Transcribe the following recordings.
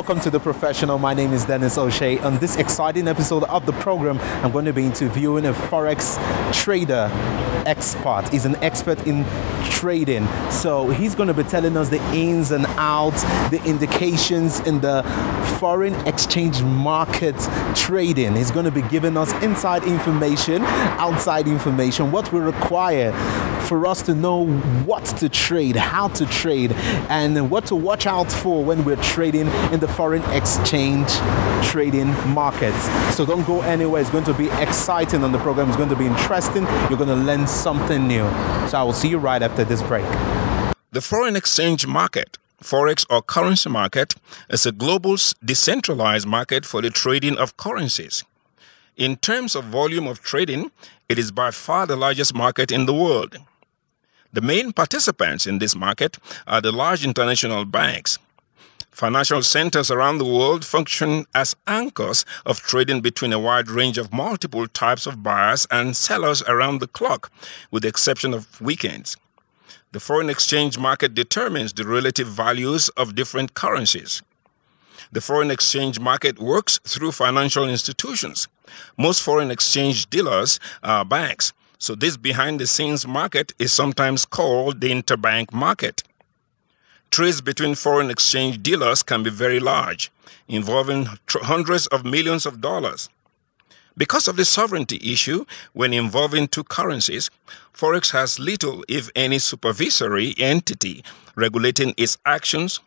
welcome to The Professional. My name is Dennis O'Shea. On this exciting episode of the program, I'm going to be interviewing a Forex trader expert. He's an expert in trading. So he's going to be telling us the ins and outs, the indications in the foreign exchange market trading. He's going to be giving us inside information, outside information, what we require for us to know what to trade, how to trade, and what to watch out for when we're trading in the foreign exchange trading markets. So don't go anywhere. It's going to be exciting on the program. It's going to be interesting. You're going to learn something new. So I will see you right after this break. The foreign exchange market, Forex or currency market, is a global decentralized market for the trading of currencies. In terms of volume of trading, it is by far the largest market in the world. The main participants in this market are the large international banks. Financial centers around the world function as anchors of trading between a wide range of multiple types of buyers and sellers around the clock, with the exception of weekends. The foreign exchange market determines the relative values of different currencies. The foreign exchange market works through financial institutions. Most foreign exchange dealers are banks, so this behind-the-scenes market is sometimes called the interbank market. Trades between foreign exchange dealers can be very large, involving hundreds of millions of dollars. Because of the sovereignty issue when involving two currencies, Forex has little, if any, supervisory entity regulating its actions.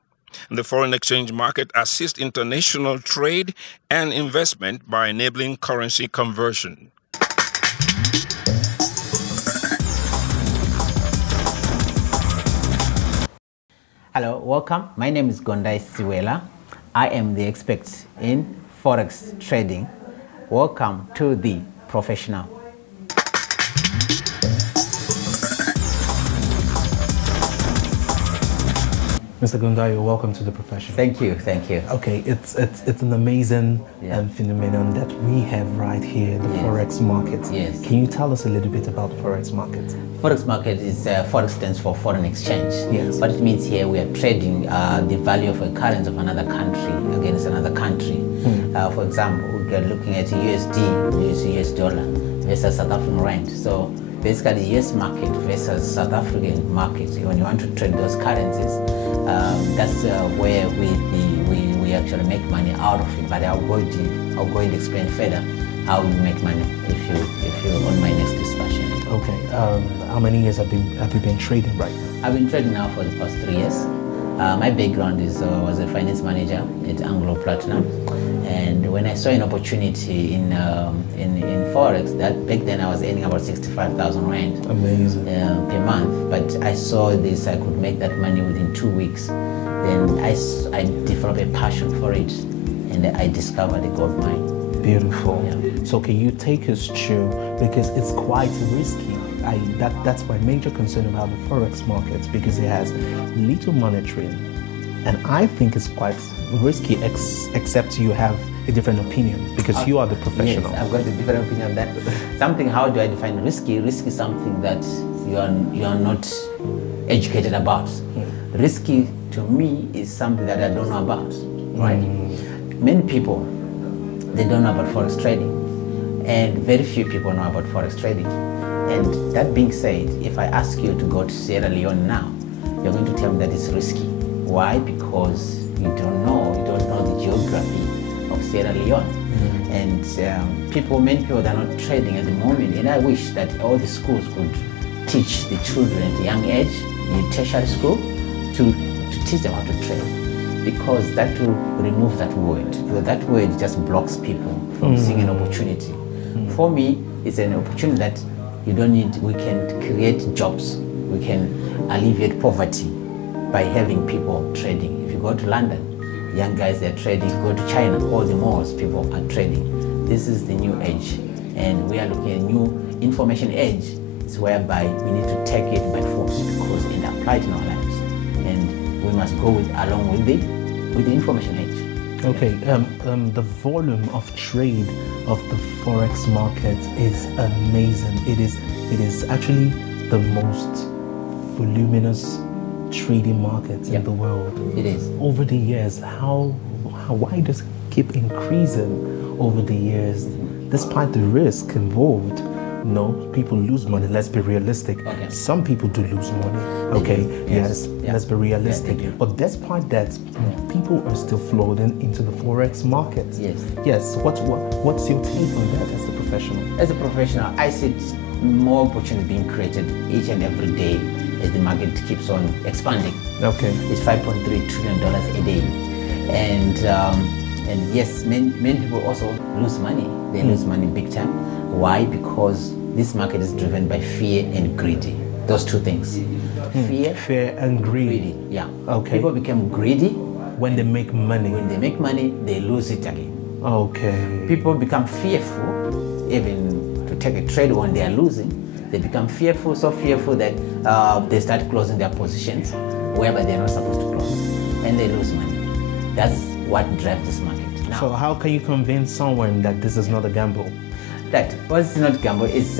The foreign exchange market assists international trade and investment by enabling currency conversion. Hello, welcome. My name is Gondai Siwela. I am the expert in Forex trading. Welcome to The Professional. Mr. Gondai, welcome to The Professional. Thank you, thank you. Okay, it's an amazing phenomenon that we have right here, the Forex market. Yes. Can you tell us a little bit about Forex market? Forex market is, Forex stands for foreign exchange. Yes. What it means here, we are trading the value of a currency of another country against another country. For example, we are looking at USD, US dollar versus South African rand. So basically the US market versus South African market. When you want to trade those currencies, that's where we actually make money out of it. But I'll go and explain further how you make money if you're on my next discussion. Okay. How many years have you been trading right now? I've been trading now for the past 3 years. My background was a finance manager at Anglo Platinum, and when I saw an opportunity in Forex, that back then I was earning about 65,000 rand. Amazing. Per month, but I saw this, I could make that money within 2 weeks. Then I developed a passion for it, and I discovered a gold mine. Beautiful. Yeah. So can you take us through, because it's quite risky. That's my major concern about the Forex market, because it has little monitoring, and I think it's quite risky, except you have a different opinion, because you are the professional. Yes, I've got a different opinion on that. How do I define risky? Risky is something that you are not educated about. Risky to me is something that I don't know about, right? Many people, they don't know about Forex trading, and very few people know about Forex trading. And that being said, if I ask you to go to Sierra Leone now, you're going to tell me that it's risky. Why? Because you don't know the geography of Sierra Leone. And many people that are not trading at the moment, and I wish that all the schools could teach the children at a young age, in tertiary school, to teach them how to trade. Because that will remove that word. Because that word just blocks people from seeing an opportunity. For me, it's an opportunity that we can create jobs. We can alleviate poverty by having people trading. If you go to London, young guys, they're trading. If you go to China, all the malls, people are trading. This is the new age. And we are looking at a new information age. It's whereby we need to take it by force because it applies in our lives. And we must go along with the information age. Okay, the volume of trade of the Forex market is amazing. It is actually the most voluminous trading market in the world. It is. Over the years, how why does it keep increasing over the years, despite the risk involved? No, people lose money. Let's be realistic. Okay. Some people do lose money. Okay, yes. Let's be realistic. Yeah, but despite that, people are still floating into the Forex market. Yes. Yes. What's your take on that as a professional? As a professional, I see more opportunities being created each and every day as the market keeps on expanding. Okay. It's $5.3 trillion a day, and yes, many people also lose money. They lose money big time. Why? Because this market is driven by fear and greedy. Those two things. Fear and greed. Yeah. Okay. People become greedy when they make money. When they make money, they lose it again. Okay. People become fearful, even to take a trade when they are losing. They become fearful, so fearful that they start closing their positions wherever they're not supposed to close, and they lose money. That's what drives this market. Now, so how can you convince someone that this is not a gamble? That it's not gamble. It's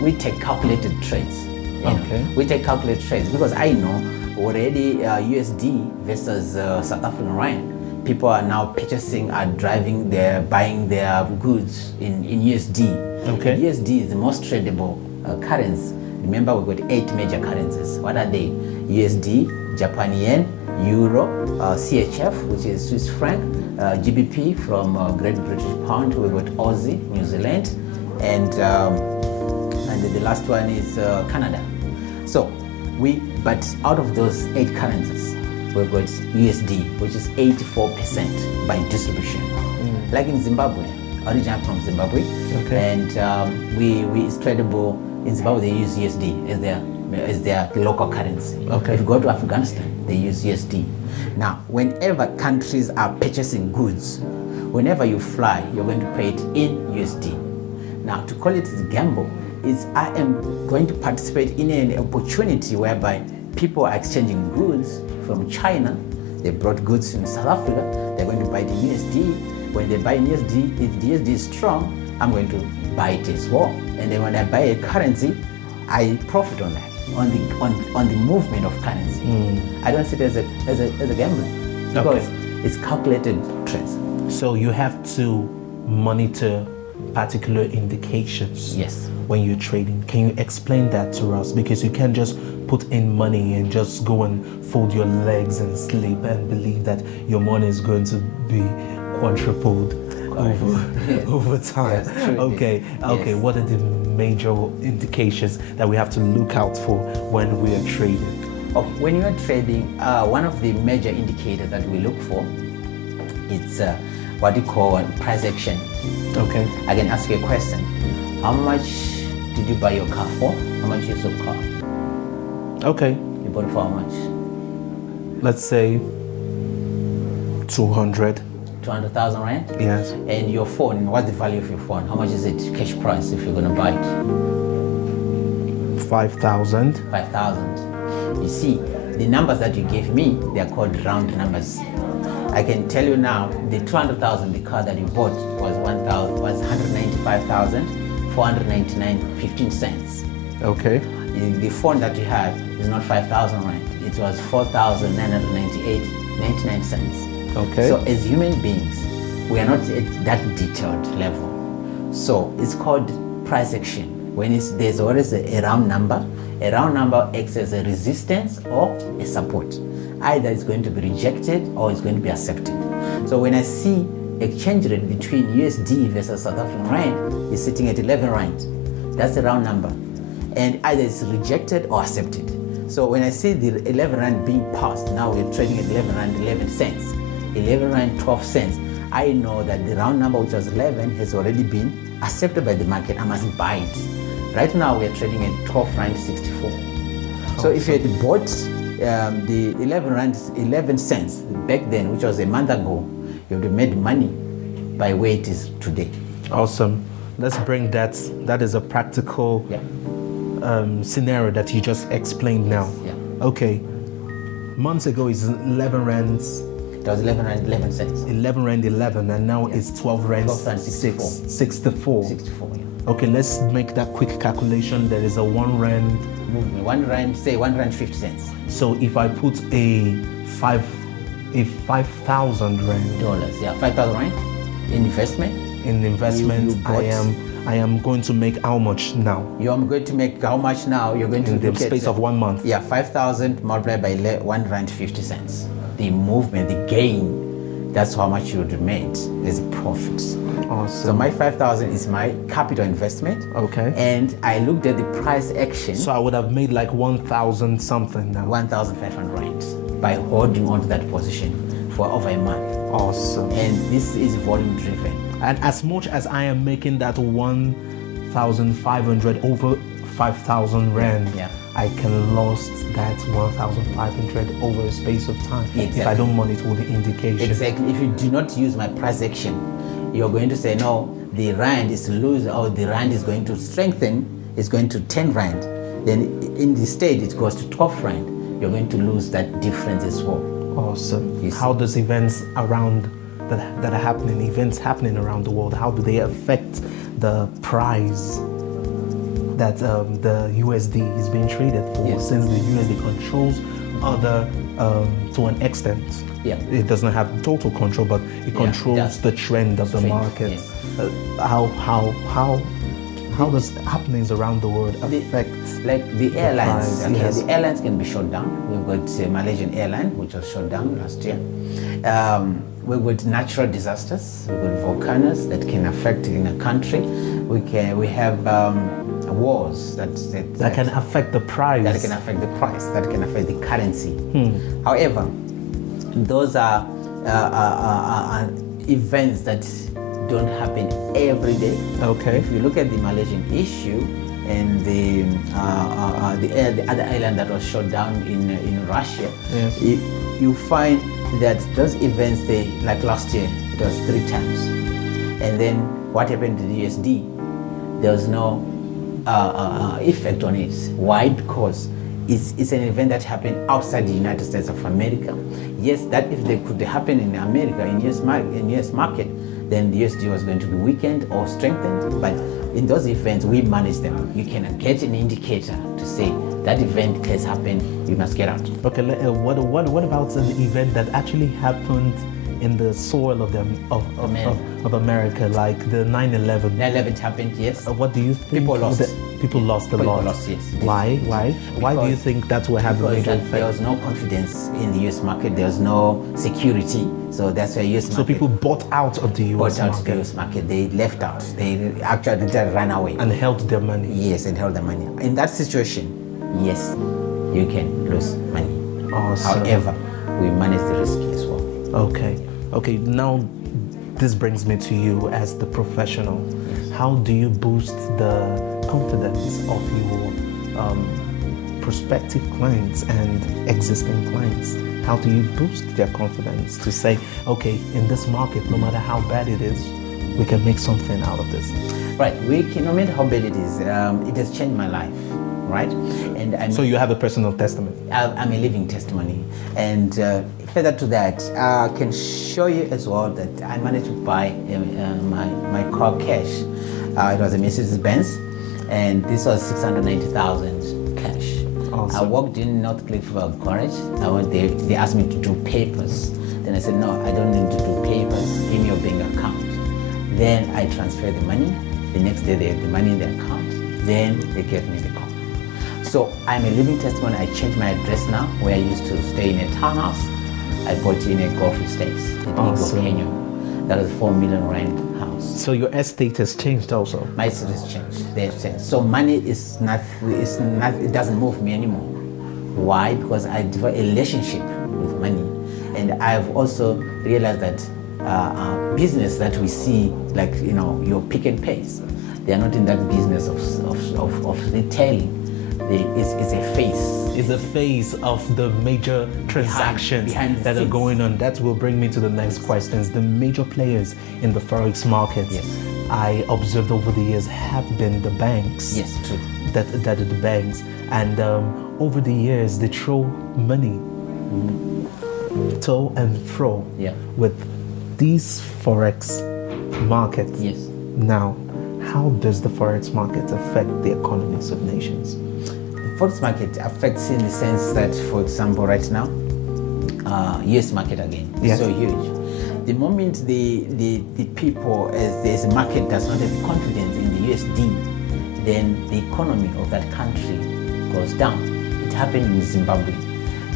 we take calculated trades. Okay. We take calculated trades because I know already USD versus South African rand. People are now purchasing, buying their goods in USD. Okay. USD is the most tradable currency. Remember, we've got 8 major currencies. What are they? USD, Japan yen, Euro, CHF, which is Swiss franc, GBP from Great British Pound. We've got Aussie, New Zealand, and the last one is Canada. So but out of those 8 currencies, we've got USD, which is 84% by distribution. Like in Zimbabwe, originally from Zimbabwe, okay. And it's tradable in Zimbabwe. They use USD as their local currency. Okay. If you go to Afghanistan, they use USD. Now, whenever countries are purchasing goods, whenever you fly, you're going to pay it in USD. Now, to call it a gamble is I am going to participate in an opportunity whereby people are exchanging goods from China. They brought goods in South Africa. They're going to buy it in USD. When they buy in USD, if the USD is strong, I'm going to buy it as well. And then when I buy a currency, I profit on that, on the movement of currency. I don't see it as a gambling because it's calculated trades. So you have to monitor particular indications. Yes. When you're trading, can you explain that to us? Because you can't just put in money and just go and fold your legs and sleep and believe that your money is going to be quadrupled over time. Yes, true. Okay. Yes. What are the major indications that we have to look out for when we are trading? Okay. When you are trading, one of the major indicators that we look for is what you call price action. Okay. I can ask you a question. How much did you buy your car for? How much is your car? Okay. You bought it for how much? Let's say 200. 200,000 rand? Yes. And your phone, what's the value of your phone? How much is it cash price if you're going to buy it? 5,000. 5,000. You see, the numbers that you gave me, they are called round numbers. I can tell you now, the 200,000, the car that you bought was 195,499.15 cents. Okay. The phone that you have is not 5,000 rand. It was 4,998.99 cents. Okay. So as human beings, we are not at that detailed level. So it's called price action. When there's always a round number acts as a resistance or a support. Either it's going to be rejected or it's going to be accepted. So when I see exchange rate between USD versus South African rand is sitting at 11 rand, that's a round number. And either it's rejected or accepted. So when I see the 11 rand being passed, now we're trading at 11 rand 11 cents, 11 rand 12 cents. I know that the round number, which was 11, has already been accepted by the market. I must buy it. Right now we're trading at 12 rand 64. So if you had bought the 11 rand 11 cents back then, which was a month ago, you would have made money by where it is today. Awesome. Let's bring that. That is a practical scenario that you just explained now. Yeah. Okay. Months ago it's 11 rands. It was 11 rand 11 cents. 11 rand 11, and now it's 12 rand 64. 64. 64. Yeah. Okay, let's make that quick calculation. There is a 1 rand movement. 1 rand, say 1 rand 50 cents. So if I put a 5 if 5,000 rand dollars, yeah, 5,000 rand investment. in investment, You bought- I am going to make how much now? You're going to make how much now? You're going to In the look space at, of 1 month. Yeah, 5,000 multiplied by 1 rand 50 cents. The movement, the gain, that's how much you would have made as a profit. Awesome. So my 5,000 is my capital investment. Okay. And I looked at the price action, So I would have made like 1,000 something now. 1,500 rand by holding onto that position for over a month. Awesome. And this is volume driven. And as much as I am making that 1,500 over 5,000 rand, Yeah. I can lost that 1,500 over a space of time if I Exactly. don't monitor the indication. Exactly. If you do not use my price action, you're going to say, no, the rand is to lose, or the rand is going to strengthen, it's going to 10 rand. Then in the state, it goes to 12 rand. You're going to lose that difference as well. Awesome. Yes. How does events around that are happening, events happening around the world, how do they affect the price that the USD is being traded for? Yes. Since the USD controls other to an extent. Yeah. It doesn't have total control, but it controls does. the trend of the Trend, market. yes. How does happenings around the world affect? Like the airlines, price, okay, yes. the airlines can be shut down. We've got Malaysian airline, which was shut down last year. We've got natural disasters. We've got volcanoes that can affect in a country. We have wars that That can affect the price. that can affect the price, that can affect the currency. However, those are events that don't happen every day. Okay. If you look at the Malaysian issue and the other island that was shut down in Russia, Yes. you find that those events, like last year, it was 3 times. And then what happened to the USD? There was no effect on it. Why? Because it's an event that happened outside the United States of America. Yes, that if they could happen in America, in US market, then the USD was going to be weakened or strengthened. But in those events, we manage them. You can get an indicator to say that event has happened, you must get out. Okay, what about an event that actually happened in the soil of America, like the 9/11? 9/11 happened, yes. What do you think? People lost. People lost a lot. Lost, yes. Why? Why do you think that will have a Because major there effect? was no confidence in the US market, there was no security. So that's why US market. So people bought out of the US bought out market the US market. They left out. They actually ran away. and held their money. Yes, and held the money. In that situation, yes, you can lose money. Awesome. However, we manage the risk as well. Okay. Now, this brings me to you as the professional. How do you boost the confidence of your prospective clients and existing clients? How do you boost their confidence to say, okay, in this market, no matter how bad it is, we can make something out of this? Right. No matter how bad it is, it has changed my life. Right. And So you have a personal testament. I'm a living testimony. And further to that, I can show you as well that I managed to buy my car cash. It was a Mercedes-Benz, and this was 690,000 cash. Awesome. I walked in North Cliff Garage. They asked me to do papers. Then I said, no, I don't need to do papers. Give me your bank account. Then I transferred the money. The next day they had the money in the account. Then they gave me the car. So I'm a living testimony. I changed my address now, where I used to stay in a townhouse. I bought in a golf estate in Awesome. Eagle Canyon. That was a 4 million rand house. So your estate has changed also. My estate has changed. They have changed. So money is not. It doesn't move me anymore. Why? Because I developed a relationship with money, and I've also realized that business that we see, like your Pick and Pays, they are not in that business of retailing. It's a face. Is a phase of the major transactions behind the that are scenes. going on. That will bring me to the next questions. The major players in the Forex market, Yes. I observed over the years, have been the banks. Yes, true. That are the banks. And over the years, they throw money to and fro Yeah. with these Forex markets. Yes. Now, how does the Forex market affect the economies of nations? The Forex market affects in the sense that, for example, right now, US market again. Yes. So huge. The moment the people, as this market does not have confidence in the USD, then the economy of that country goes down. It happened in Zimbabwe.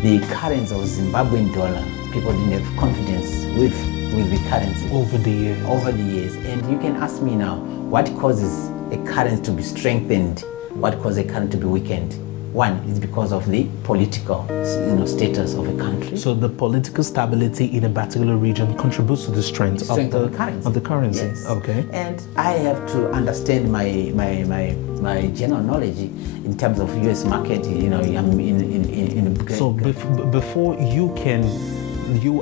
The currency of Zimbabwean dollar, people didn't have confidence with the currency. Over the years. Over the years. And you can ask me now, what causes a currency to be strengthened? What causes a currency to be weakened? One is because of the political status of a country. So the political stability in a particular region contributes to the strength of the currency. Yes. Okay. And I have to understand my general knowledge in terms of US market. I'm in So before you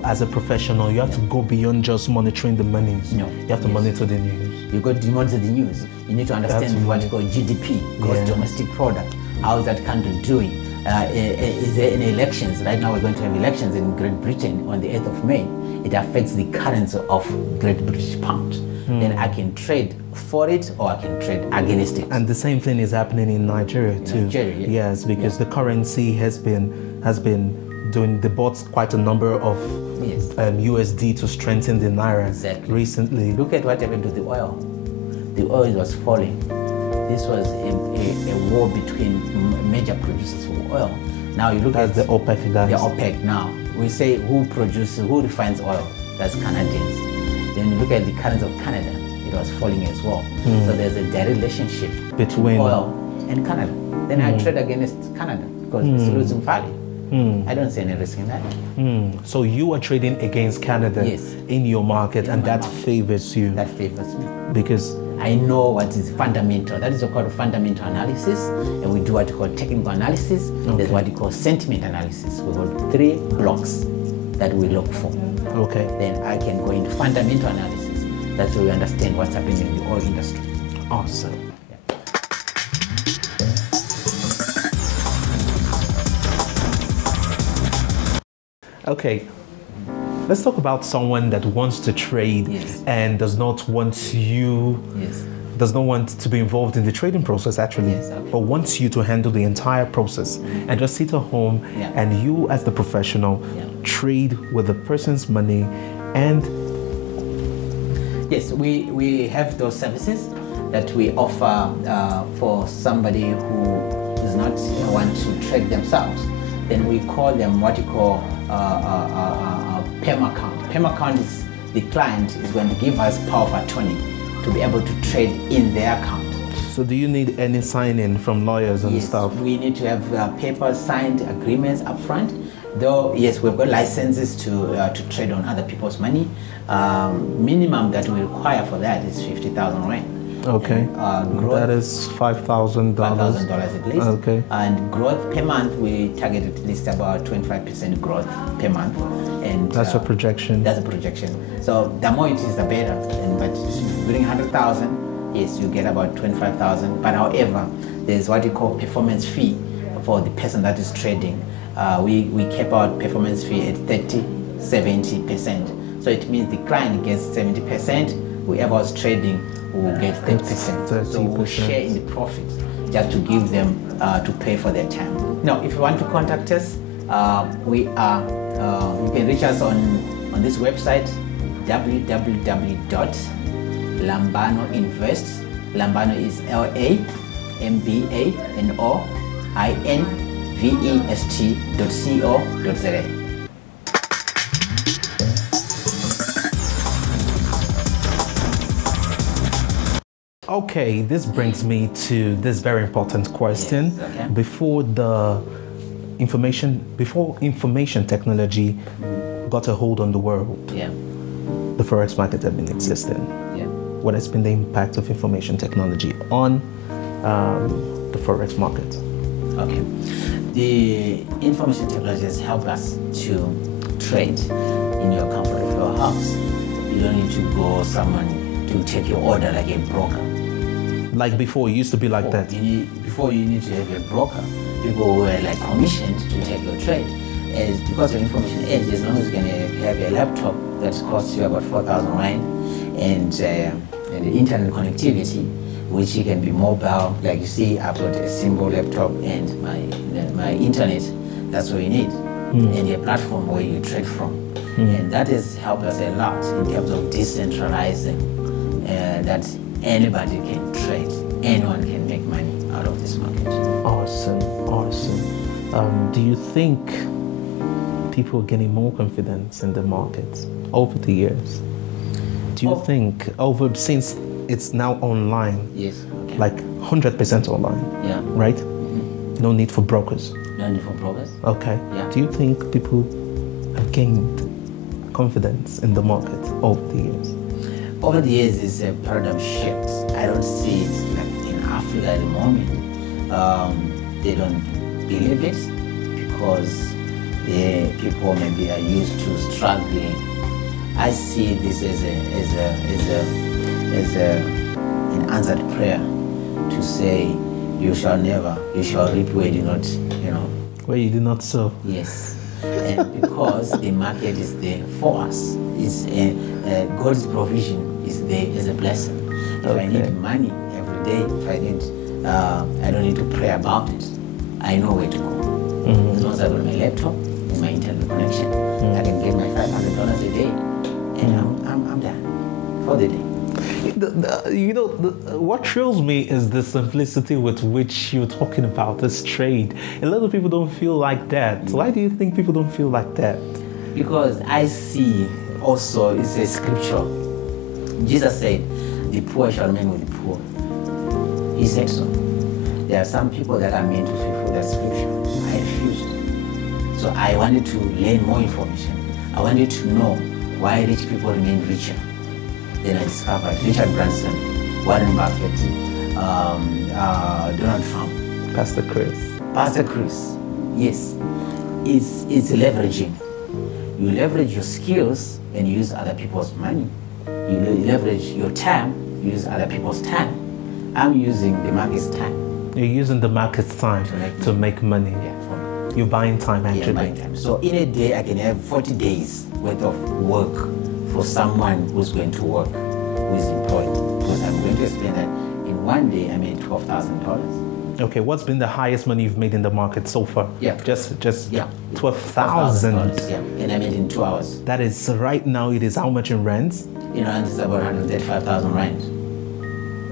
as a professional, you have to go beyond just monitoring the monies. No. You have to monitor the news. You got to monitor the news. You need to understand what you call GDP, gross domestic product. How is that country doing? Is there any elections? Right now we're going to have elections in Great Britain on the 8th of May. It affects the currency of Great British pound. Then I can trade for it or I can trade against it. And the same thing is happening in Nigeria too. Nigeria, yeah. Yes, because the currency has been doing, they bought quite a number of USD to strengthen the Naira recently. Look at what happened to the oil. The oil was falling. This was a war between major producers of oil. Now you look at the OPEC guys. The OPEC now. We say who refines oil? That's Canadians. Then you look at the currency of Canada. It was falling as well. So there's a direct relationship between oil and Canada. Then I trade against Canada because it's losing value. I don't see any risk in that. So you are trading against Canada in your market, and that favors you. That favors me. Because I know what is fundamental. That is what called fundamental analysis, and we do what we call technical analysis. There's what we call sentiment analysis. We got 3 blocks that we look for. Okay. Then I can go into fundamental analysis. That's where we understand what's happening in the oil industry. Awesome. Okay, let's talk about someone that wants to trade and does not want to be involved in the trading process actually, but wants you to handle the entire process and just sit at home and you as the professional trade with the person's money. And yes, we have those services that we offer for somebody who does not want to trade themselves. Then we call them what you call PEM account. PEM account is the client is going to give us power of attorney to be able to trade in their account. So do you need any sign-in from lawyers and stuff? Yes, we need to have papers, signed agreements up front. Though, yes, we've got licenses to trade on other people's money. Minimum that we require for that is 50,000 rand. Okay, that is $5,000. $5,000 at least. Okay. And growth per month, we target at least about 25% growth per month. And that's a projection. That's a projection. So the more it is, the better. But during 100,000, yes, you get about 25,000. But however, there's what you call performance fee for the person that is trading. We keep our performance fee at 70%. So it means the client gets 70%. Whoever is trading will get 30%. So we'll share in the profits just to give them to pay for their time. Now, if you want to contact us, you can reach us on this website, www.lambanoinvest. Lambano is LAMBANOINVEST.co.za. Okay, this brings me to this very important question. Yes, okay. Before information technology got a hold on the world, the Forex market had been existing. What has been the impact of information technology on the Forex market? Okay, the information technology has helped us to trade in your comfort of your house. You don't need to go someone to take your order like a broker. Like before, it used to be like that. Before you need to have a broker. People were like commissioned to take your trade. Because of information age, as long as you can have a laptop that costs you about 4,000 rand and the internet connectivity, which you can be mobile. Like you see, I've got a simple laptop and my internet. That's what you need. and a platform where you trade from. And that has helped us a lot in terms of decentralizing that anybody can trade, anyone can make money out of this market. Awesome, awesome. Do you think people are getting more confidence in the market over the years? Do you think since it's now online, yes, okay. like 100% online, yeah, right? No need for brokers. No need for brokers. Okay. Yeah. Do you think people have gained confidence in the market over the years? Over the years, it's a paradigm shift. I don't see it like in Africa at the moment. They don't believe it because the people maybe are used to struggling. I see this as an answered prayer to say, you shall reap where you do not, Where you do not sow. Yes. And because the market is there for us, God's provision is there as a blessing. If I need money every day, I don't need to pray about it. I know where to go. As long as I got my laptop and my internet connection, I can get my $500 a day, and I'm done for the day. What thrills me is the simplicity with which you're talking about this trade. A lot of people don't feel like that. Why do you think people don't feel like that? Because I see also, it's a scripture. Jesus said, the poor shall remain with the poor. He said so. There are some people that are meant to fulfill that scripture. I refused. So I wanted to learn more information. I wanted to know why rich people remain richer. Then I discovered Richard Branson, Warren Buffett, Donald Trump. Pastor Chris. Yes. It's leveraging. You leverage your skills and use other people's money. You leverage your time, use other people's time. I'm using the market's time. You're using the market's time to make money. Yeah. You're buying time actually. Yeah, buying time. So in a day, I can have 40 days worth of work for someone who's going to work, who is employed. Because I'm going to explain that in one day I made $12,000. Okay, what's been the highest money you've made in the market so far? Yeah. Just yeah. $12,000. Yeah, and I made it in 2 hours. That is, right now it is how much in rent? In rent it's about 135,000 rand.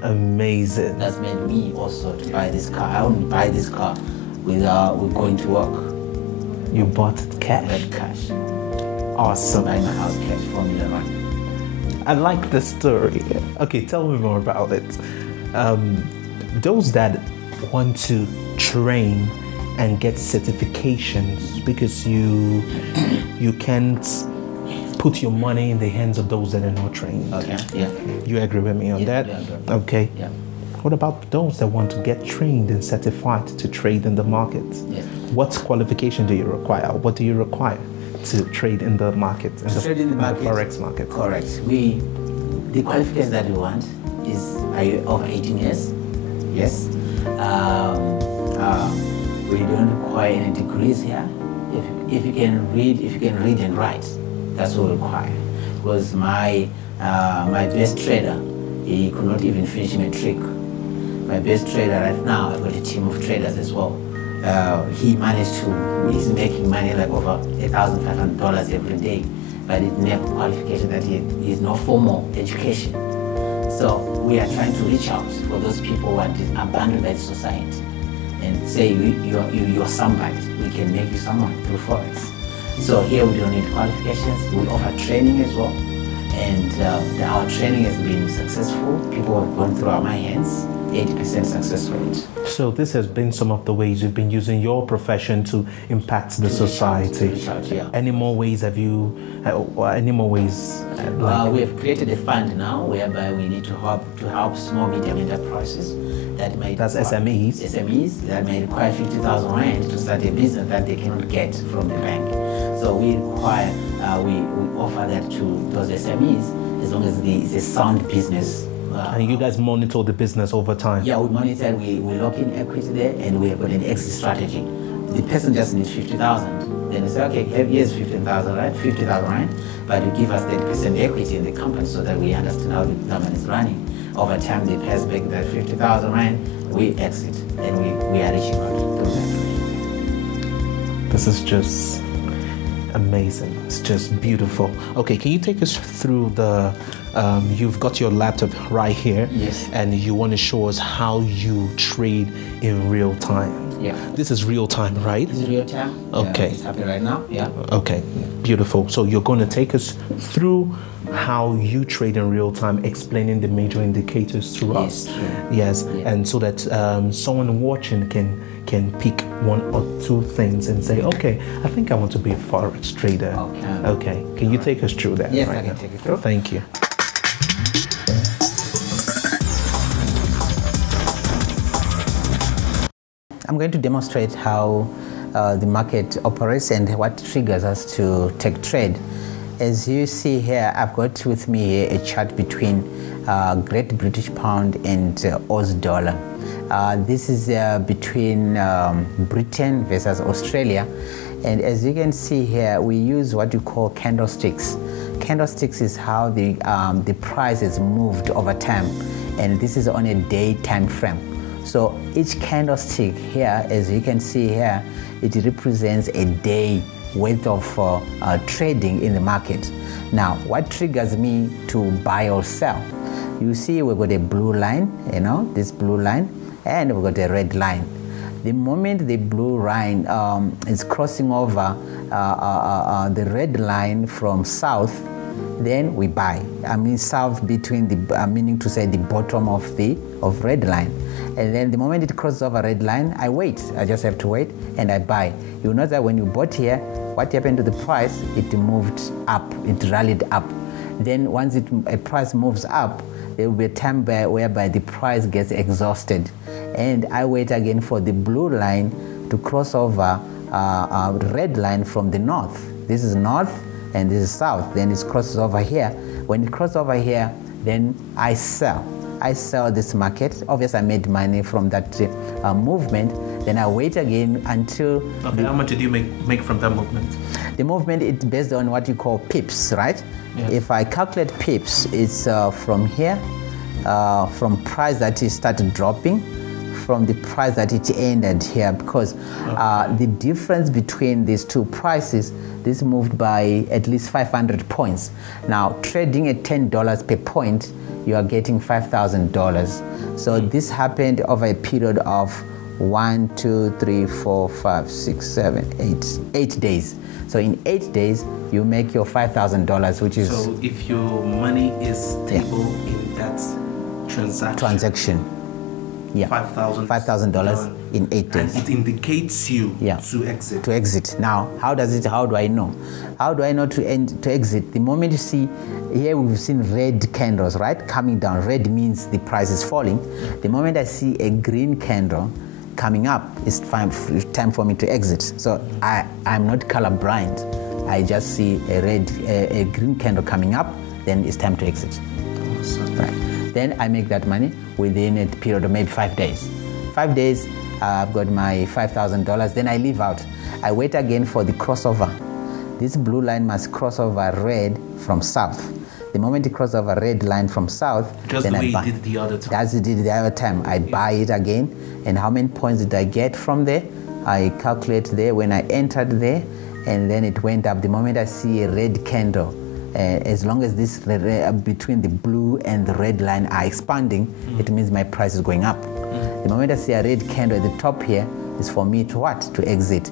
Amazing. That's made me also to buy this car. I only buy this car without going to work. You bought it cash? I bought cash. Awesome. I buy my house cash, 4 million rand. I like the story. Okay, tell me more about it. Those that want to train and get certifications, because you can't put your money in the hands of those that are not trained. Okay, yeah. You agree with me on that? Yeah, okay. Yeah. What about those that want to get trained and certified to trade in the market? Yeah. What qualification do you require? What do you require to trade in the market, in the Forex market? Correct. The qualifications that we want is, are you over 18 years? Yes. We don't require any degrees here. If you can read and write, that's what we require. Because my best trader, he could not even finish matric. My best trader right now, I've got a team of traders as well. He's making money like over $1,500 every day, but it never qualification that he has no formal education. So we are trying to reach out for those people who are abandoned by the society and say you're somebody. We can make you someone through Forex. So here we don't need qualifications. We offer training as well, and our training has been successful. People have gone through my hands. 80% success rate. So this has been some of the ways you've been using your profession to impact the society. Reach out, yeah. Any more ways have you, any more ways? We have created a fund now whereby we need to help small, medium enterprises that may... That's SMEs? SMEs that may require 50,000 rand to start a business that they cannot get from the bank. So we require, we offer that to those SMEs as long as it's a sound business. And you guys monitor the business over time? Yeah, we monitor, we lock in equity there, and we have got an exit strategy. The person just needs 50,000. Then they say, okay, here's 15,000, right? 50,000, right? But you give us 30% equity in the company so that we understand how the company is running. Over time, they pay us back that 50,000 rand, we exit, and we are reaching out to that. This is just Amazing. It's just beautiful. Okay, can you take us through the, you've got your laptop right here. Yes. And you want to show us how you trade in real time. Yeah. This is real time, right? This is real time. Okay. Yeah, it's happening right now. Yeah. Okay, beautiful. So you're going to take us through how you trade in real time, explaining the major indicators to us. Yes, true. Yes, Yeah. and so that someone watching can pick one or two things and say, okay, I think I want to be a Forex trader. Okay. Okay, can you take us through that? Yes, right I can now? take you through. Thank you. I'm going to demonstrate how the market operates and what triggers us to take trade. As you see here, I've got with me here a chart between Great British Pound and Aus dollar. This is between Britain versus Australia. And as you can see here, we use what you call candlesticks. Candlesticks is how the price is moved over time. And this is on a day time frame. So each candlestick here, as you can see here, it represents a day worth of trading in the market. Now, what triggers me to buy or sell? You see we've got a blue line, this blue line, and we've got a red line. The moment the blue line is crossing over the red line from south, then we buy. I mean south between the, meaning to say the bottom of red line. And then the moment it crosses over red line, I wait. I just have to wait and I buy. You know that when you bought here, what happened to the price? It moved up, it rallied up. Then once a price moves up, there will be a time whereby the price gets exhausted. And I wait again for the blue line to cross over a red line from the north. This is north and this is south. Then it crosses over here. When it crosses over here, then I sell. I sell this market. Obviously, I made money from that movement. Then I wait again until... Okay, how much did you make from that movement? The movement is based on what you call pips, right? Yes. If I calculate pips, it's from here, from price that it started dropping, from the price that it ended here, because the difference between these two prices, this moved by at least 500 points. Now, trading at $10 per point, you are getting $5,000. So this happened over a period of 1, 2, 3, 4, 5, 6, 7, 8 days. So in 8 days, you make your $5,000, which is... So if your money is stable in that transaction. Yeah, $5,000 in 8 days. And it indicates you to exit. To exit. Now, how do I know? How do I know to exit? The moment you see, here we've seen red candles, right? Coming down. Red means the price is falling. The moment I see a green candle coming up, it's time for me to exit. So I'm not colorblind. I just see a green candle coming up, then it's time to exit. Awesome. Right. Then I make that money within a period of maybe 5 days. 5 days, I've got my $5,000. Then I leave out. I wait again for the crossover. This blue line must cross over red from south. The moment it crosses over red line from south, just then the way I buy. you did the other time. That's what I did the other time. I buy it again. And how many points did I get from there? I calculate there when I entered there, and then it went up. The moment I see a red candle, as long as this between the blue and the red line are expanding, it means my price is going up. The moment I see a red candle at the top here, is for me to what? To exit.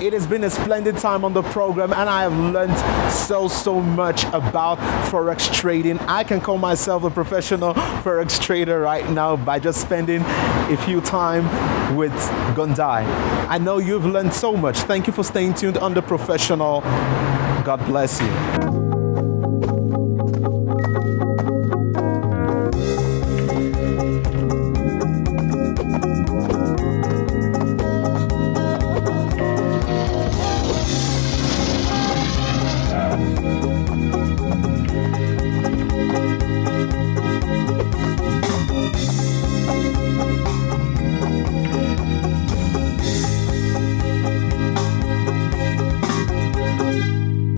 It has been a splendid time on the program, and I have learned so much about Forex trading. I can call myself a professional Forex trader right now by just spending a few time with Gundai. I know you've learned so much. Thank you for staying tuned on The Professional. God bless you.